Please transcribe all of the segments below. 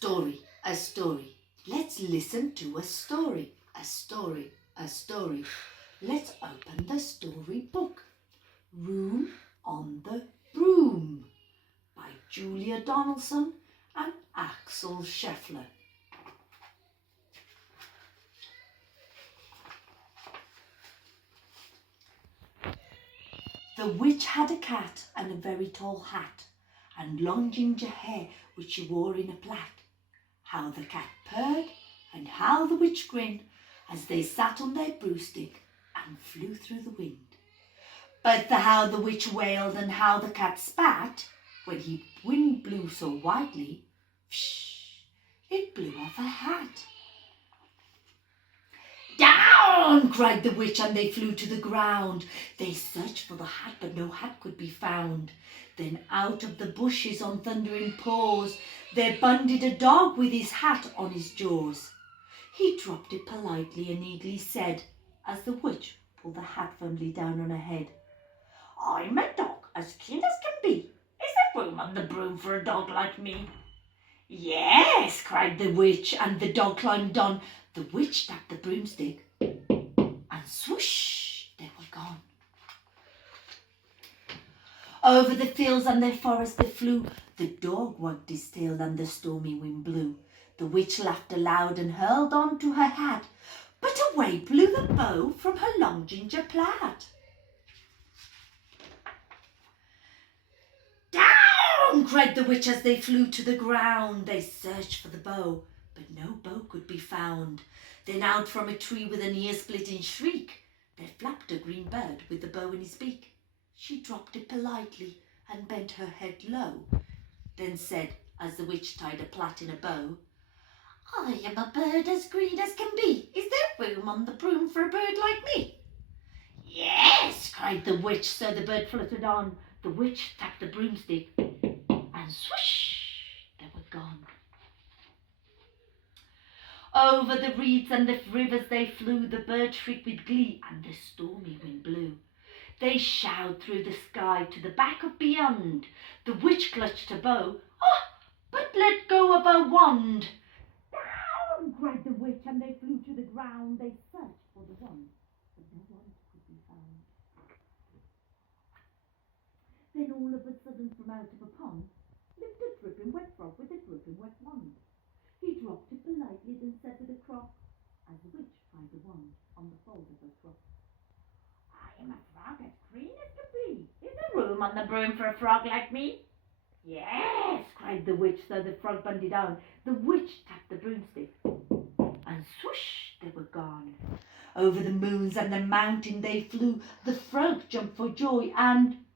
Story, a story. Let's listen to a story. A story, a story. Let's open the storybook. Room on the Broom by Julia Donaldson and Axel Scheffler. The witch had a cat and a very tall hat, and long ginger hair which she wore in a plait. How the cat purred and how the witch grinned as they sat on their broomstick and flew through the wind. But how the witch wailed and how the cat spat when the wind blew so wildly, it blew off her hat. Down! Cried the witch, and they flew to the ground. They searched for the hat, but no hat could be found. Then out of the bushes on thundering paws, there bundled a dog with his hat on his jaws. He dropped it politely and neatly said, as the witch pulled the hat firmly down on her head, "I'm a dog as clean as can be. Is there room on the broom for a dog like me?" "Yes," cried the witch, and the dog climbed on. The witch tapped the broomstick, and swoosh, they were gone. Over the fields and the forest they flew. The dog wagged his tail and the stormy wind blew. The witch laughed aloud and hurled on to her hat, but away blew the bow from her long ginger plait. "Down!" cried the witch as they flew to the ground. They searched for the bow, but no bow could be found. Then out from a tree with an ear-splitting shriek, there flapped a green bird with the bow in his beak. She dropped it politely and bent her head low, then said, as the witch tied a plait in a bow, "I am a bird as green as can be. Is there room on the broom for a bird like me?" "Yes," cried the witch, so the bird fluttered on. The witch tapped the broomstick, and swoosh, they were gone. Over the reeds and the rivers they flew. The bird shrieked with glee, and the stormy wind blew. They shouted through the sky to the back of beyond. The witch clutched her bow, but let go of her wand. "Down!" cried the witch, and they flew to the ground. They searched for the wand, but no wand could be found. Then all of a sudden from out of a pond leaped a dripping wet frog with a dripping wet wand. He dropped it politely, then said with a croak, as the witch tried the wand on the fold of her frock, "I am a frog as green as can be. Is there room on the broom for a frog like me?" "Yes," cried the witch, so the frog bundled down. The witch tapped the broomstick, and swoosh, they were gone. Over the moons and the mountain they flew. The frog jumped for joy, and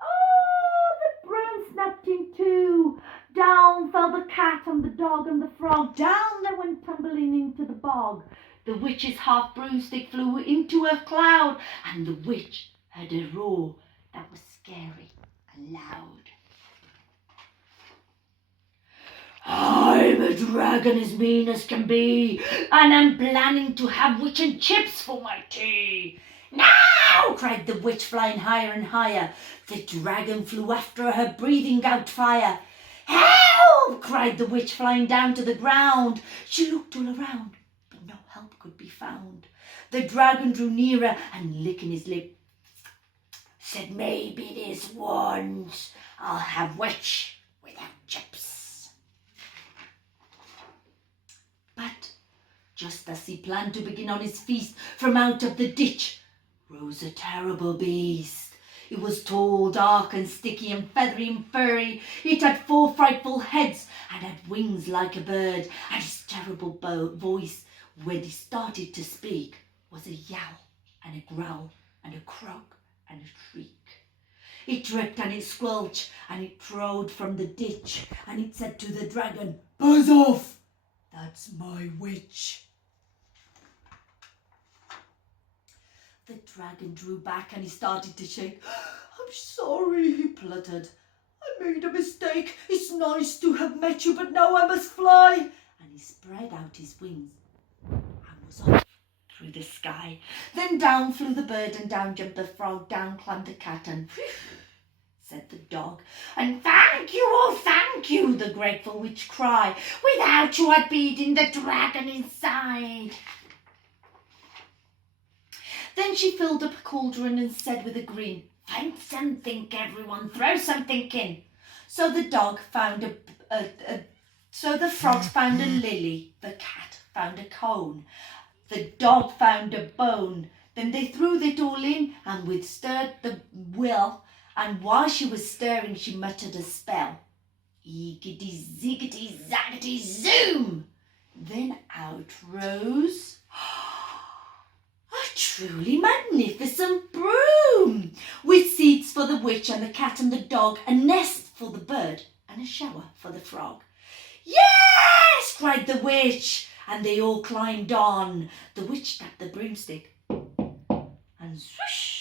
the broom snapped in two. Down fell the cat and the dog and the frog. Down they went tumbling into the bog. The witch's half broomstick flew into a cloud, and the witch heard a roar that was scary and loud. "I'm a dragon as mean as can be, and I'm planning to have witch and chips for my tea." "Now!" cried the witch, flying higher and higher. The dragon flew after her, breathing out fire. "Help!" cried the witch, flying down to the ground. She looked all around, but no help could be found. The dragon drew nearer and, licking his lip, said, "Maybe this once I'll have witch without chips." But just as he planned to begin on his feast, from out of the ditch rose a terrible beast. It was tall, dark and sticky and feathery and furry. It had 4 frightful heads and had wings like a bird. And his terrible voice, when he started to speak, was a yowl and a growl and a croak and a shriek. It dripped and it squelched and it trod from the ditch, and it said to the dragon, "Buzz off, that's my witch." The dragon drew back and he started to shake. "I'm sorry," he pluttered. "I made a mistake. It's nice to have met you, but now I must fly." And he spread out his wings and was off through the sky. Then down flew the bird and down jumped the frog. Down climbed the cat and said the dog. "And thank you, oh thank you," the grateful witch cried. "Without you I'd be eating the dragon inside." Then she filled up a cauldron and said with a grin, "Find something, everyone, throw something in." So the dog found so the frog found a lily, the cat found a cone, the dog found a bone. Then they threw it all in and with stirred the wheel, and while she was stirring she muttered a spell. Eegity ziggity zaggity zoom! Then out rose a truly magnificent broom, with seats for the witch and the cat and the dog, a nest for the bird and a shower for the frog. "Yes!" cried the witch, and they all climbed on. The witch tapped the broomstick, and swoosh!